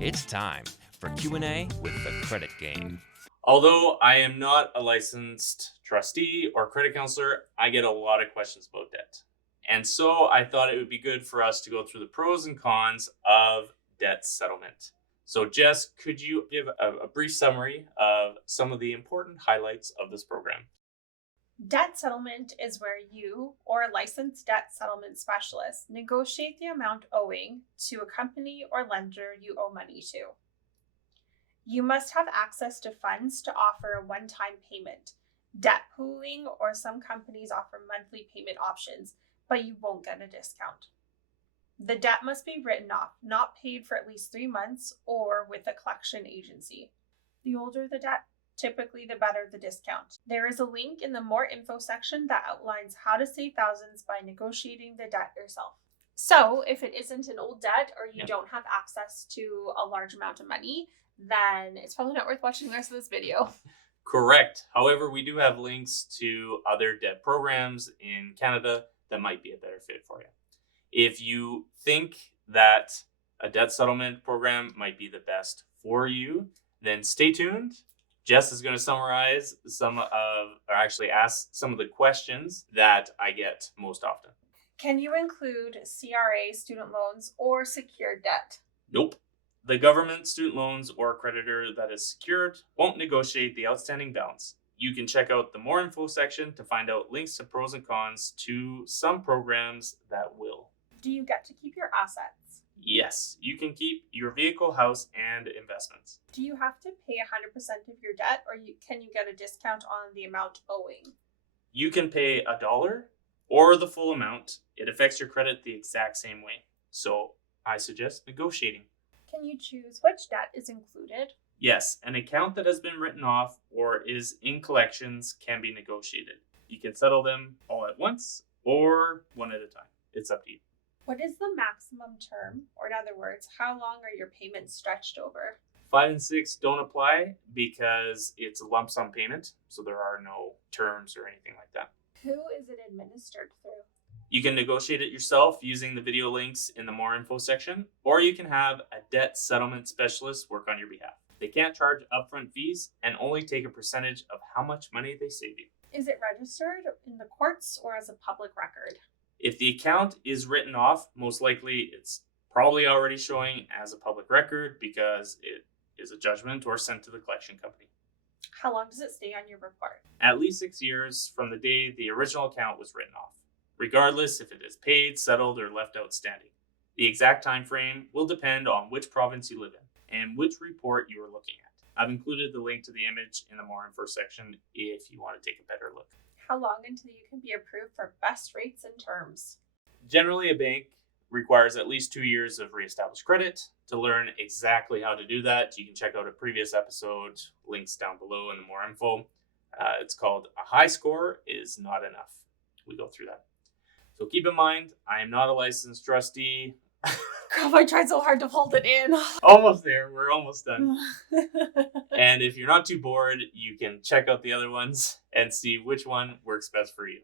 It's time for Q&A with the Credit Game. Although I am not a licensed trustee or credit counselor, I get a lot of questions about debt. And so I thought it would be good for us to go through the pros and cons of debt settlement. So Jess, could you give a brief summary of some of the important highlights of this program? Debt settlement is where you or a licensed debt settlement specialist negotiate the amount owing to a company or lender you owe money to. You must have access to funds to offer a one-time payment. Debt pooling or some companies offer monthly payment options, but you won't get a discount. The debt must be written off, not paid for at least 3 months or with a collection agency. The older the debt, typically the better the discount. There is a link in the More Info section that outlines how to save thousands by negotiating the debt yourself. So if it isn't an old debt or you don't have access to a large amount of money, then it's probably not worth watching the rest of this video. Correct. However, we do have links to other debt programs in Canada that might be a better fit for you. If you think that a debt settlement program might be the best for you, then stay tuned. Jess is going to summarize ask some of the questions that I get most often. Can you include CRA student loans or secured debt? Nope. The government, student loans, or creditor that is secured won't negotiate the outstanding balance. You can check out the More Info section to find out links to pros and cons to some programs that will. Do you get to keep your assets? Yes, you can keep your vehicle, house, and investments. Do you have to pay 100% of your debt, or can you get a discount on the amount owing? You can pay $1 or the full amount. It affects your credit the exact same way. So I suggest negotiating. Can you choose which debt is included? Yes, an account that has been written off or is in collections can be negotiated. You can settle them all at once or one at a time. It's up to you. What is the maximum term? Or in other words, how long are your payments stretched over? 5 and 6 don't apply because it's a lump sum payment, so there are no terms or anything like that. Who is it administered through? You can negotiate it yourself using the video links in the More Info section, or you can have a debt settlement specialist work on your behalf. They can't charge upfront fees and only take a percentage of how much money they save you. Is it registered in the courts or as a public record? If the account is written off, most likely it's probably already showing as a public record because it is a judgment or sent to the collection company. How long does it stay on your report? At least 6 years from the day the original account was written off, regardless if it is paid, settled, or left outstanding. The exact time frame will depend on which province you live in and which report you are looking at. I've included the link to the image in the More Info section if you want to take a better look. How long until you can be approved for best rates and terms? Generally, a bank requires at least 2 years of reestablished credit. To learn exactly how to do that, you can check out a previous episode, links down below in the More Info. It's called A High Score is Not Enough. We go through that. So keep in mind, I am not a licensed trustee. God, I tried so hard to hold it in. Almost there. We're almost done. And if you're not too bored, you can check out the other ones and see which one works best for you.